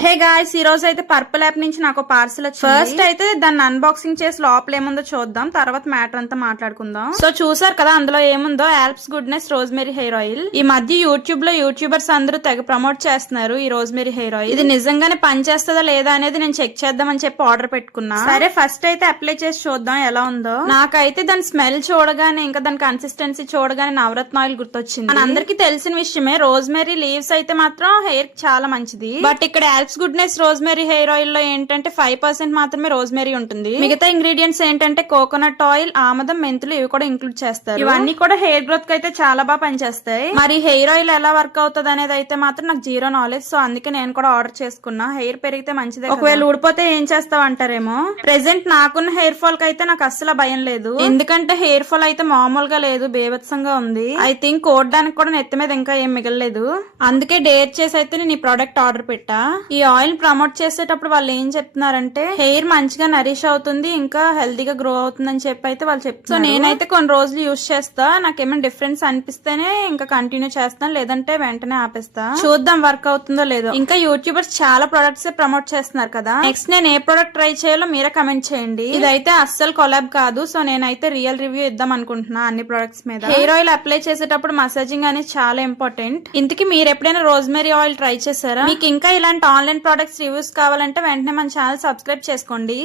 Hey guys, ఈ రోజు అయితే పర్పుల్ యాప్ నుంచి నాకు పార్సల్ వచ్చింది. ఫస్ట్ అయితే దాన్ని అన్బాక్సింగ్ చేసి లోపల ఏముందో చూద్దాం, తర్వాత మ్యాటర్ అంతా మాట్లాడుకుందాం. సో చూసారు కదా అందులో ఏముందో, Alps goodness rosemary hair oil. ఈ మధ్య యూట్యూబ్ లో యూట్యూబర్స్ అందరూ తెగ ప్రమోట్ చేస్తున్నారు ఈ రోజ్మెరీ హెయిర్ ఆయిల్. ఇది నిజంగానే పనిచేస్తుందా లేదా అనేది నేను చెక్ చేద్దామని చెప్పి ఆర్డర్ పెట్టుకున్నా. సరే ఫస్ట్ అయితే అప్లై చేసి చూద్దాం ఎలా ఉందో. నాకైతే దాని స్మెల్ చూడగానే, ఇంకా దాని కన్సిస్టెన్సీ చూడగానే నవరత్న ఆయిల్ గుర్తొచ్చింది. మన అందరికి తెలిసిన విషయమే, రోజ్మెరీ లీవ్స్ అయితే మాత్రం హెయిర్ చాలా మంచిది. బట్ ఇక్కడ గుడ్నెస్ రోజ్మెరీ హెయిర్ ఆయిల్ లో ఏంటంటే 5% మాత్రమే రోజ్మెరీ ఉంటుంది. మిగతా ఇంగ్రీడియంట్స్ ఏంటంటే కోకోనట్ ఆయిల్, ఆమదం, మెంతులు ఇవి కూడా ఇంక్లూడ్ చేస్తారు. ఇవన్నీ కూడా హెయిర్ గ్రోత్ కి అయితే చాలా బాగా పనిచేస్తాయి. మరి హెయిర్ ఆయిల్ ఎలా వర్క్ అవుతుంది అనేది అయితే మాత్రం నాకు జీరో నాలెడ్జ్. సో అందుకే నేను కూడా ఆర్డర్ చేసుకున్నా. హెయిర్ పెరిగితే మంచిదే. ఒకవేళ ఊడిపోతే ఏం చేస్తావు అంటారేమో. ప్రెసెంట్ నాకున్న హెయిర్ ఫాల్ కి అయితే నాకు అస్సలు భయం లేదు. ఎందుకంటే హెయిర్ ఫాల్ అయితే మామూలుగా లేదు, బేభత్సంగా ఉంది. ఐ థింక్ కోడ్డానికి కూడా నెత్తి మీద ఇంకా ఏం మిగలలేదు. అందుకే డేర్ చేసి అయితే నేను ఈ ప్రోడక్ట్ ఆర్డర్ పెట్టా. ఈ ఆయిల్ ప్రమోట్ చేసేటప్పుడు వాళ్ళు ఏం చెప్తున్నారంటే హెయిర్ మంచిగా నరిష్ అవుతుంది, ఇంకా హెల్దీగా గ్రో అవుతుంది అని చెప్పి అయితే వాళ్ళు చెప్తారు. సో నేనైతే కొన్ని రోజులు యూజ్ చేస్తా. నాకేమైనా డిఫరెన్స్ అనిపిస్తేనే ఇంకా కంటిన్యూ చేస్తాను, లేదంటే వెంటనే ఆపేస్తా. చూద్దాం వర్క్ అవుతుందో లేదో. ఇంకా యూట్యూబర్స్ చాలా ప్రొడక్ట్స్ ప్రమోట్ చేస్తున్నారు కదా. నెక్స్ట్ నేను ఏ ప్రొడక్ట్ ట్రై చేయాలో మీరే కమెంట్ చేయండి. ఇదైతే అస్సలు కొలాబ్ కాదు. సో నేనైతే రియల్ రివ్యూ ఇద్దాం అనుకుంటున్నా అన్ని ప్రొడక్ట్స్ మీద. హెయిర్ ఆయిల్ అప్లై చేసేటప్పుడు మసాజింగ్ అనేది చాలా ఇంపార్టెంట్. ఇంతకీ మీరు ఎప్పుడైనా రోజ్మెరీ ఆయిల్ ట్రై చేశారా? మీకు ఇంకా ఇలాంటి ఆన్లైన్ ప్రొడక్ట్స్ రివ్యూస్ కావాలంటే వెంటనే మన ఛానల్ సబ్స్క్రైబ్ చేసుకోండి.